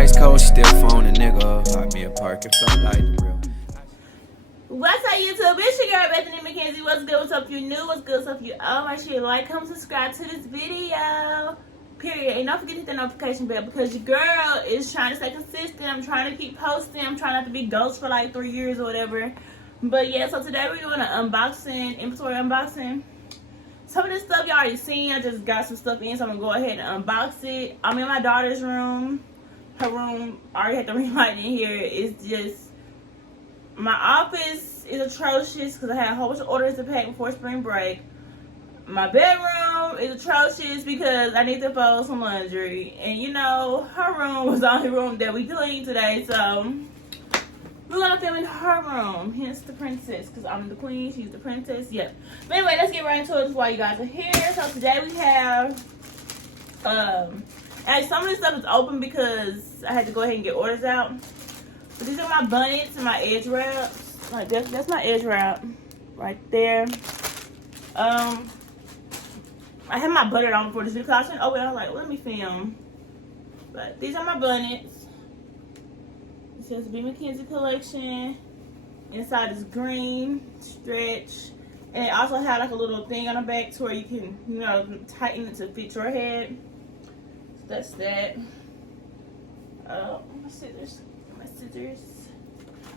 ice cold, still phone a nigga up. Hot me a park, it felt like the real. What's up, YouTube? It's your girl, Bethany Billings. What's good? What's up if you're new? What's good? What's up if you all my shit? Like, comment, subscribe to this video. Period. And don't forget to hit the notification bell because your girl is trying to stay consistent. I'm trying to keep posting. I'm trying not to be ghost for like 3 years or whatever. But yeah, so today we're doing an unboxing, inventory unboxing. Some of this stuff you already seen. I just got some stuff in, so I'm going to go ahead and unbox it. I'm in my daughter's room. Her room already had the ring light in here. It's just... my office is atrocious because I had a whole bunch of orders to pack before spring break. My bedroom is atrocious because I need to fold some laundry. And you know, her room was the only room that we cleaned today. So, we're going to film in her room. Hence the princess. Because I'm the queen, she's the princess. Yep. But anyway, let's get right into it while you guys are here. So, today we have... and some of this stuff is open because I had to go ahead and get orders out. But these are my bonnets and my edge wraps. Like that's my edge wrap right there. I had my butter on before this video. I was like, let me film. But these are my bonnets. It says B. McKenzie collection. Inside is green, stretch. And it also had like a little thing on the back to where you can, you know, tighten it to fit your head. So that's that. My scissors.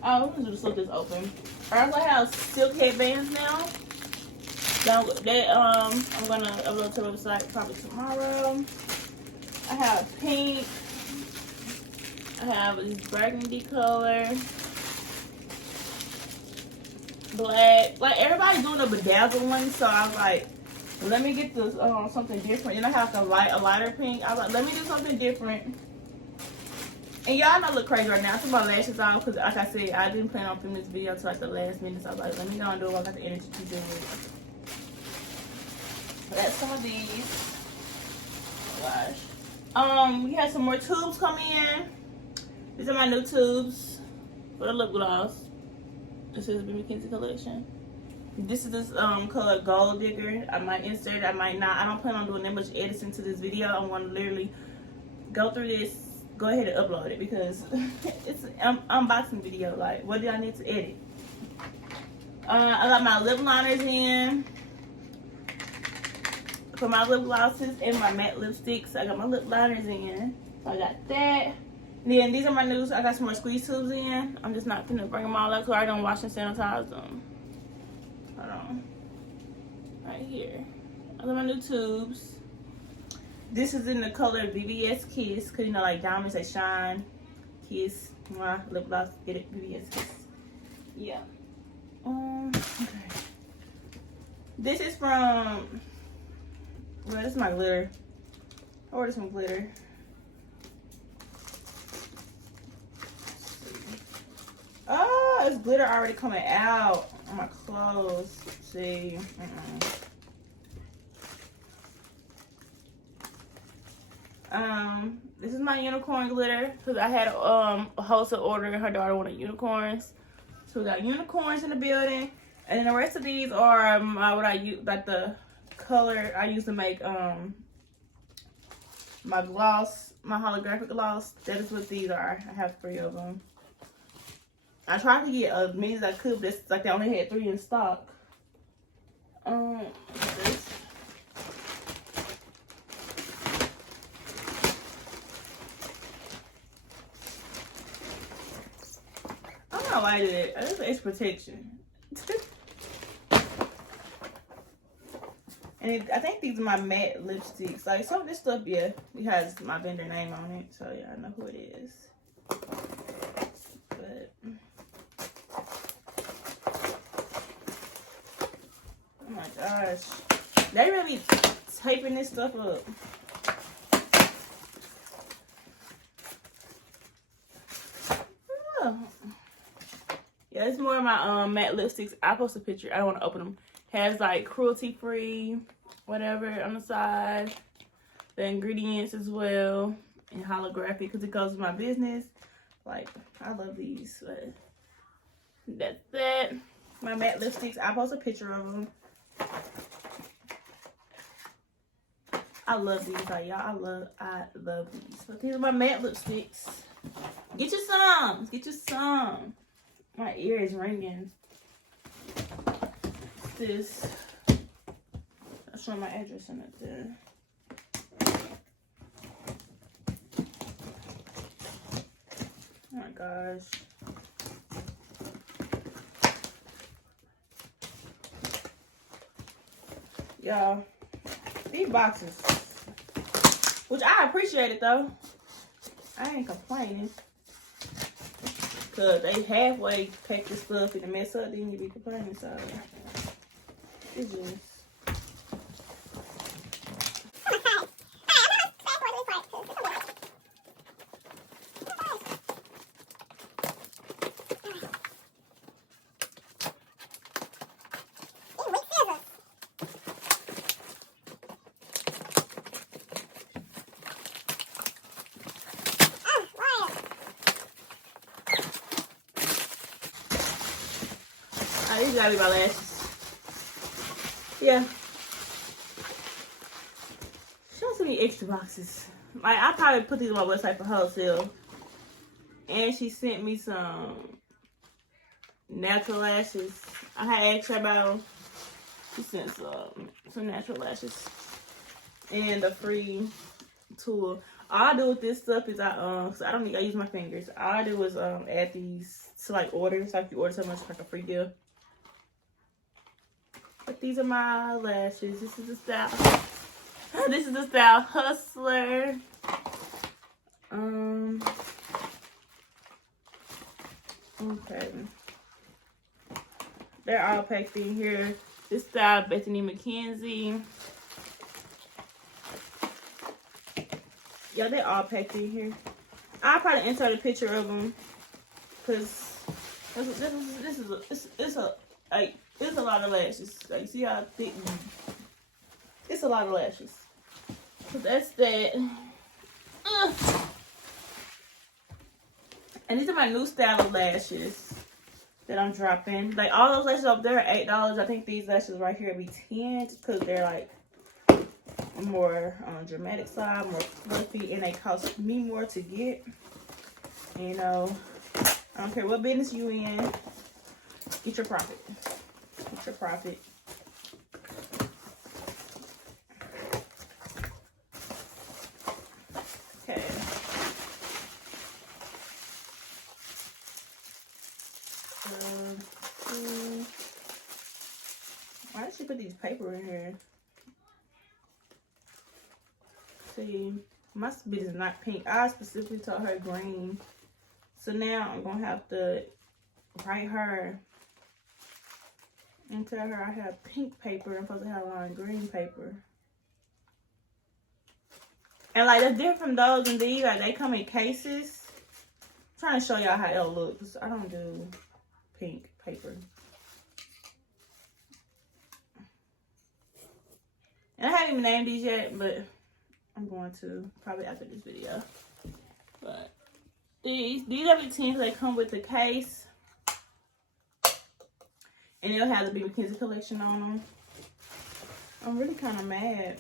Oh, I'm gonna just open. I also have silk headbands now. I'm gonna upload to the website probably tomorrow. I have pink. I have this burgundy color. Black. Like everybody's doing a bedazzled one, so I was like, let me get this something different. And I have a lighter pink. I was like, let me do something different. And y'all know I look crazy right now. I took my lashes off because, like I said, I didn't plan on filming this video until like the last minute. So I was like, let me go and do it while I got the energy to do it. So that's some of these. Oh gosh. We had some more tubes come in. These are my new tubes for the lip gloss. This is the B. McKenzie collection. This is this color Gold Digger. I might insert it, I might not. I don't plan on doing that much editing to this video. I want to literally go through this. Go ahead and upload it because it's an unboxing video. Like, what do I need to edit? I got my lip liners in for my lip glosses and my matte lipsticks. I got my lip liners in. So I got that. Then these are my new. I got some more squeeze tubes in. I'm just not gonna bring them all up so I don't wash and sanitize them. Hold on. Right here. I got my new tubes. This is in the color BBS Kiss, because you know, like diamonds, they shine. Kiss, lip gloss, get it, BBS Kiss. Yeah. Okay. This is from, well, this is my glitter. I ordered some glitter. Oh, it's glitter already coming out on my clothes. Let's see. This is my unicorn glitter because I had a wholesale order and her daughter wanted unicorns. So we got unicorns in the building. And then the rest of these are what I use, like the color I use to make my gloss, my holographic gloss. That is what these are. I have 3 of them. I tried to get as many as I could, but it's like they only had 3 in stock. This. I did it. This is protection. And I think these are my matte lipsticks. Like some of this stuff, yeah, it has my vendor name on it, so yeah, I know who it is. But oh my gosh, they really taping this stuff up. Oh. Yeah, it's more of my matte lipsticks. I post a picture. I don't want to open them. Has like cruelty free, whatever on the side. The ingredients as well. And holographic because it goes with my business. Like, I love these. But that's that. My matte lipsticks. I post a picture of them. I love these, like y'all. I love these. So these are my matte lipsticks. Get you some. Get you some. My ear is ringing. This. I'll show my address in it there. Oh my gosh. Y'all, these boxes, which I appreciate it though. I ain't complaining. Cause they halfway pack this stuff and mess up, then you be complaining. So it's just. These gotta be my lashes. Yeah. She don't send me extra boxes. Like, I probably put these on my website for wholesale. And she sent me some natural lashes. I had asked her about them. She sent some natural lashes. And a free tool. All I do with this stuff is so I don't need, I use my fingers. All I do is add these to like orders. Like you order so much, like a free deal. But these are my lashes. This is the style. This is the style Hustler. Okay. They're all packed in here. This style Bethany McKenzie. Yeah, they're all packed in here. I'll probably insert a picture of them because this is a lot of lashes. Like, see how thick? It's a lot of lashes. So that's that. And these are my new style of lashes that I'm dropping. Like, all those lashes up there are $8. I think these lashes right here will be $10 just because they're like more on dramatic side, more fluffy, and they cost me more to get. You know, I don't care what business you in, get your profit. Get your profit. Okay. Why did she put these paper in here? See, my spit is not pink. I specifically told her green. So now I'm going to have to write her and tell her I have pink paper and supposed to have on green paper. And like, that's different from those and these. Like, they come in cases. I'm trying to show y'all how it'll look. Cause I don't do pink paper. And I haven't even named these yet, but I'm going to probably after this video. But these are the 10 they come with the case. And it'll have the B. McKenzie collection on them. I'm really kind of mad.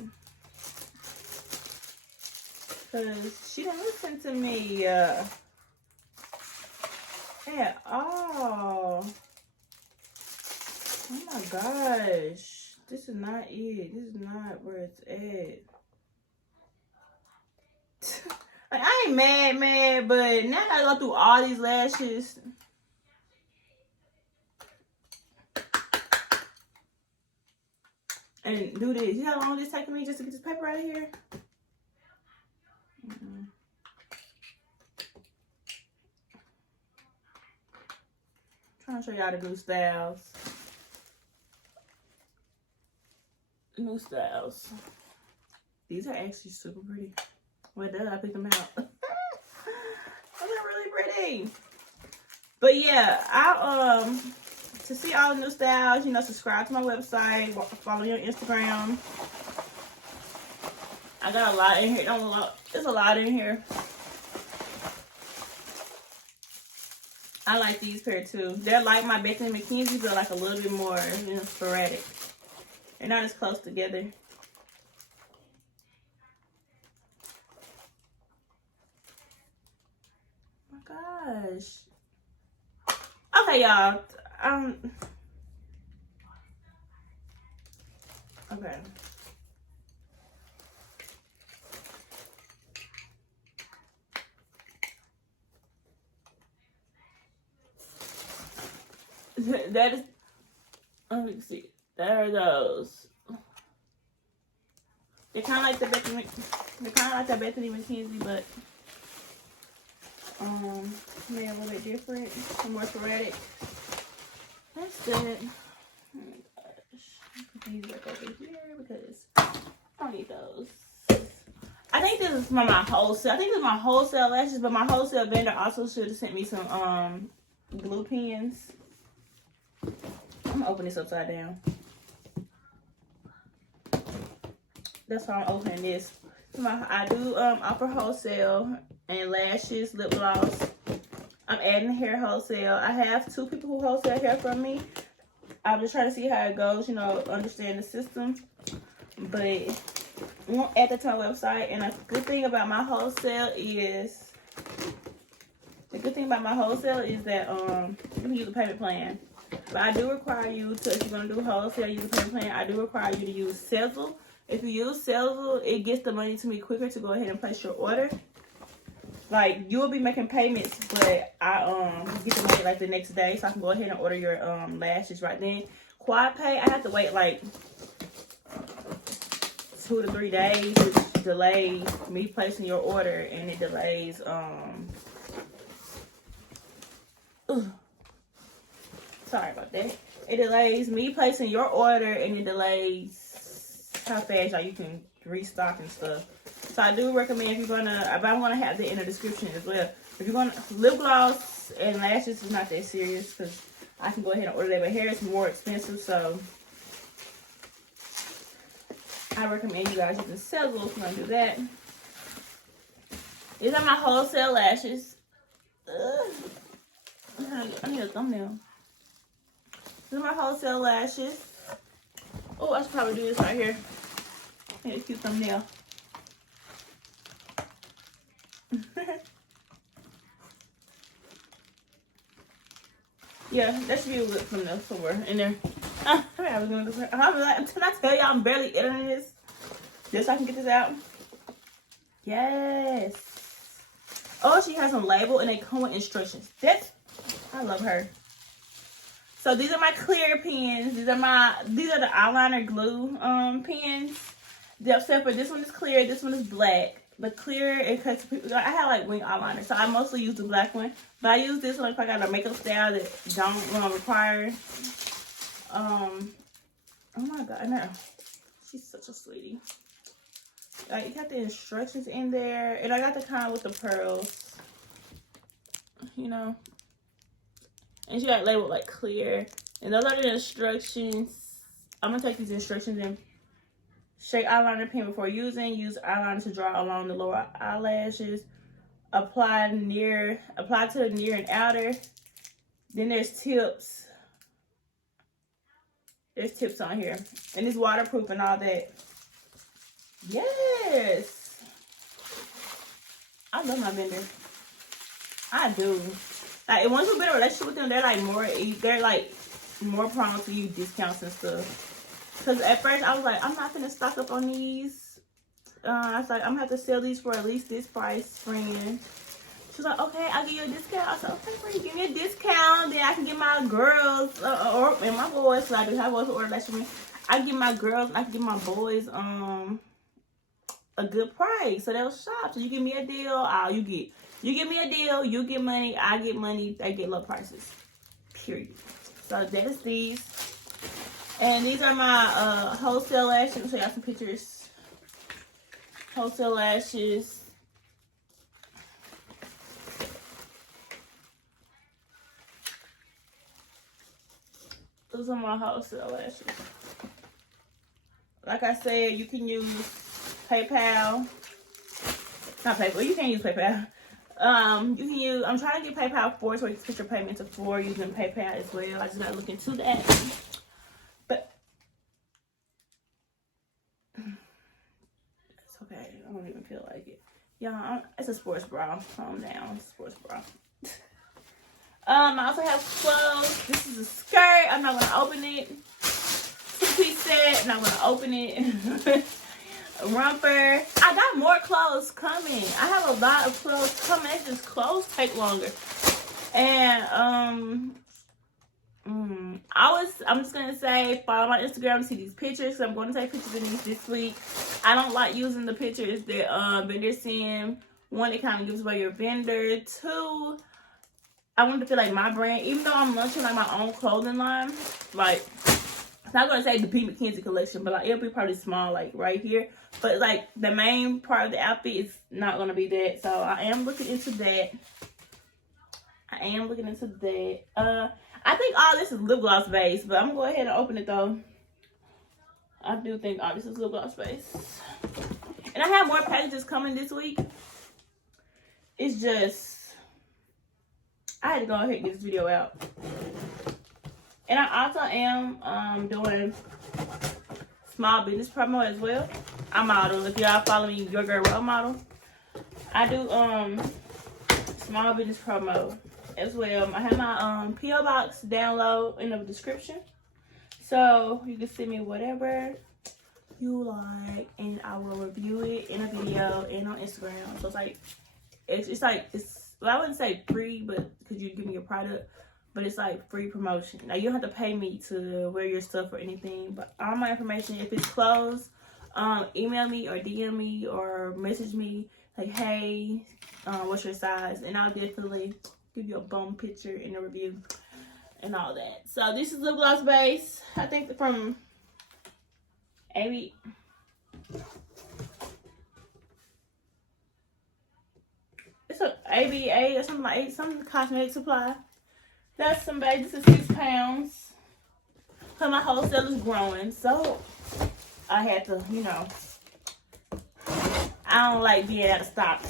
Because she didn't listen to me at all. Oh my gosh. This is not it. This is not where it's at. Like, I ain't mad, but now I gotta go through all these lashes. And do this. You know how long this taking me just to get this paper out of here? Trying to show y'all the new styles. New styles. These are actually super pretty. Well, did I pick them out? Those are really pretty. But yeah, I to see all the new styles, you know, subscribe to my website, follow me on Instagram. I got a lot in here. There's a lot in here. I like these pair too. They're like my Bethany McKenzie, but like a little bit more, you know, sporadic. They're not as close together. gosh. Okay, y'all. Okay. That is. Let me see. There are those. They're kind of like the Bethany. They're kind of like the Bethany McKenzie, but maybe a little bit different, more sporadic. That's it. Oh my gosh. Put these back over here because I don't need those. I think this is from my wholesale. I think this is my wholesale lashes, but my wholesale vendor also should have sent me some glue pens. I'm gonna open this upside down. That's why I'm opening this. I do offer wholesale and lashes, lip gloss. I'm adding hair wholesale. I have 2 people who wholesale hair from me. I'm just trying to see how it goes, you know, understand the system. But we won't add that to my website. And a good thing about my wholesale is that you can use a payment plan. But I do require you to, if you're going to do wholesale, use a payment plan. I do require you to use Sezzle. If you use Sezzle, it gets the money to me quicker to go ahead and place your order. Like, you'll be making payments, but I get the money like the next day, so I can go ahead and order your lashes right then. Quad Pay, I have to wait like 2 to 3 days, which delays me placing your order, and it delays sorry about that. It delays me placing your order, and it delays how fast you can restock and stuff. So I do recommend if I'm gonna have that in the description as well. If you're gonna lip gloss and lashes is not that serious because I can go ahead and order that, but hair is more expensive, so I recommend you guys using Sezzle if you're gonna do that. These are my wholesale lashes. I need a thumbnail. These are my wholesale lashes. Oh, I should probably do this right here. I need a cute thumbnail. Yeah, that should be a good thumbnail somewhere in there. I was gonna do. I'm like, until I tell y'all, I'm barely editing this, just so I can get this out. Yes. Oh, she has a label and they come with instructions. I love her. So these are my clear pens. These are the eyeliner glue pens. Except for this one is clear, this one is black. The clear, because I have like wing eyeliner, so I mostly use the black one. But I use this one if I got a makeup style that don't require. Oh my god, no, she's such a sweetie. Like, you got the instructions in there, and I got the kind with the pearls, you know. And she got labeled like clear, and those are the instructions. I'm gonna take these instructions and shake eyeliner pen before using. Use eyeliner to draw along the lower eyelashes. Apply to the near and outer. Then there's tips. There's tips on here. And it's waterproof and all that. Yes. I love my vendor. I do. Like, once you've been in a relationship with them, they're like more prone to you discounts and stuff. Because at first I was like, I'm not gonna stock up on these. I was like, I'm gonna have to sell these for at least this price, friend. She was like, okay, I'll give you a discount. I said, okay, friend, give me a discount. Then I can get my girls and my boys. So I do have boys who order that for me. I can give my girls, I can give my boys a good price. So they'll shop. So you give me a deal, you give me a deal, you get money, I get money, they get low prices. Period. So that is these. And these are my wholesale lashes. Let me show y'all some pictures. Wholesale lashes. Those are my wholesale lashes. Like I said, you can use PayPal. Not PayPal. You can't use PayPal. You can use. I'm trying to get PayPal 4 so you can switch your payment to 4 using PayPal as well. I just gotta look into that. But it's okay. I don't even feel like it. Yeah, it's a sports bra. Calm down. Sports bra. I also have clothes. This is a skirt. I'm not gonna open it. Two-piece set. I'm not gonna open it. A romper. I got more clothes coming. I have a lot of clothes coming. It's just clothes take longer. And I'm just gonna say follow my Instagram to see these pictures. So I'm going to take pictures of these this week. I don't like using the pictures that vendors send. One, it kind of gives away your vendor. Two, I want to feel like my brand, even though I'm launching like my own clothing line, like I'm not gonna say the P. McKenzie collection, but like it'll be probably small, like right here. But like the main part of the outfit is not gonna be that. So I am looking into that. I think all this is lip gloss base, but I'm gonna go ahead and open it though. I do think all this is lip gloss base. And I have more packages coming this week. It's just I had to go ahead and get this video out. And I also am doing small business promo as well. I model. If y'all follow me, your girl role model. I do small business promo as well. I have my PO box download in the description, so you can send me whatever you like, and I will review it in a video and on Instagram. So it's like well, I wouldn't say free, but because you give me your product. But it's like free promotion. Now you don't have to pay me to wear your stuff or anything. But all my information, if it's clothes, email me or DM me or message me like, hey, what's your size? And I'll definitely give you a bum picture in the review and all that. So this is lip gloss base. I think from AB. It's an ABA or something like some cosmetic supply. That's some base. This is 6 pounds. Cause my wholesale is growing, so I had to, you know. I don't like being out of stock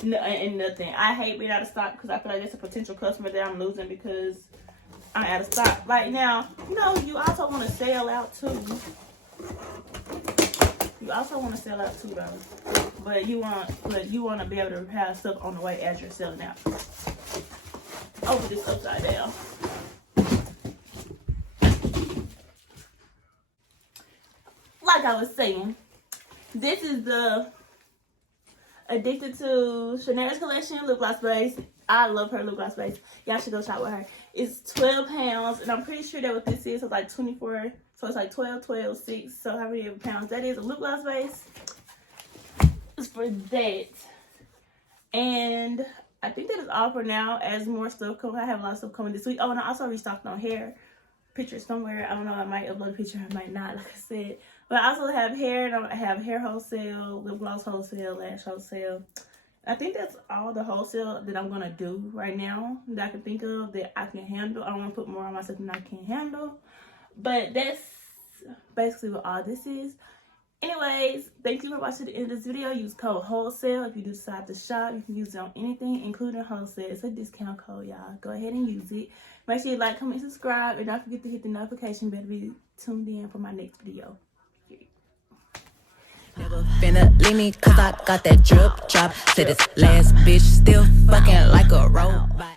and nothing. I hate being out of stock because I feel like that's a potential customer that I'm losing because I'm out of stock. Right now, you know, you also want to sell out too. You also want to sell out too, though. But you want to be able to have stuff on the way as you're selling out. Over this upside down. Like I was saying, this is the Addicted to Chanel's collection lip gloss base. I love her lip gloss base. Y'all should go shop with her. It's 12 pounds, and I'm pretty sure that what this is like 24. So it's like 12, 12, 6. So how many pounds that is? A lip gloss base. It's for that. And I think that is all for now. As more stuff comes, I have a lot of stuff coming this week. Oh, and I also restocked on hair pictures somewhere. I don't know. I might upload a picture. I might not, like I said. But I also have hair. And I have hair wholesale, lip gloss wholesale, lash wholesale. I think that's all the wholesale that I'm gonna do right now that I can think of that I can handle. I don't want to put more on myself than I can handle. But that's basically what all this is. Anyways, thank you for watching the end of this video. Use code Wholesale if you decide to shop. You can use it on anything, including wholesale. It's a discount code, y'all. Go ahead and use it. Make sure you like, comment, subscribe, and don't forget to hit the notification bell to be tuned in for my next video. Never finna leave me cause I got that drip drop. To this last bitch still fucking like a robot.